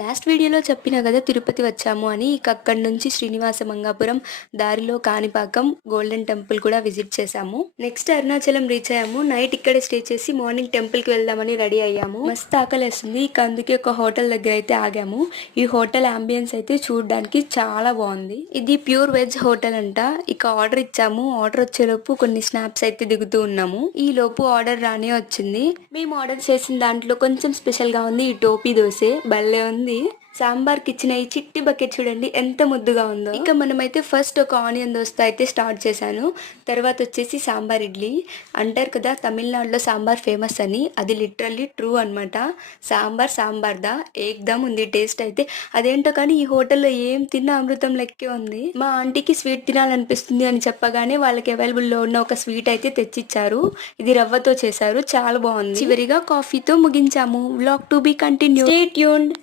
Last వీడియోలో చెప్పినా కదా తిరుపతి వచ్చాము అని. ఇక అక్కడి నుంచి శ్రీనివాస మంగాపురం దారిలో కాణిపాకం గోల్డెన్ టెంపుల్ కూడా విజిట్ చేశాము. నెక్స్ట్ అరుణాచలం రీచ్ అయ్యాము. నైట్ ఇక్కడే స్టే చేసి మార్నింగ్ టెంపుల్ కి వెళ్దామని రెడీ అయ్యాము. మస్తు ఆకలేస్తుంది. ఇక అందుకే ఒక హోటల్ దగ్గర అయితే ఆగాము. ఈ హోటల్ అంబియన్స్ అయితే చూడడానికి చాలా బాగుంది. ఇది ప్యూర్ వెజ్ హోటల్ అంట. ఇక ఆర్డర్ ఇచ్చాము. ఆర్డర్ వచ్చేలోపు కొన్ని స్నాప్స్ అయితే దిగుతూ ఉన్నాము. ఈ లోపు ఆర్డర్ రానే వచ్చింది. మేము ఆర్డర్ చేసిన దాంట్లో కొంచెం స్పెషల్ గా ఉంది ఈ టోపీ దోశ. భలే ఉంది. సాంబార్ కి ఇచ్చిన ఈ చిట్టి బకెట్ చూడండి ఎంత ముద్దుగా ఉందో. ఇక మనమైతే ఫస్ట్ ఒక ఆనియన్ దోశ అయితే స్టార్ట్ చేశాను. తర్వాత వచ్చేసి సాంబార్ ఇడ్లీ. అంటారు కదా తమిళనాడులో సాంబార్ ఫేమస్ అని, అది లిటరల్లీ ట్రూ అనమాట. సాంబార్ దా ఏకదమ్ ఉంది టేస్ట్ అయితే. అదేంటో కానీ ఈ హోటల్లో ఏం తిన్నా అమృతం లెక్కే ఉంది. మా ఆంటీకి స్వీట్ తినాలనిపిస్తుంది అని చెప్పగానే వాళ్ళకి అవైలబుల్ లో ఉన్న ఒక స్వీట్ అయితే తెచ్చిచ్చారు. ఇది రవ్వతో చేశారు, చాలా బాగుంది. చివరిగా కాఫీతో ముగించాము. Vlog to be continue. Stay tuned.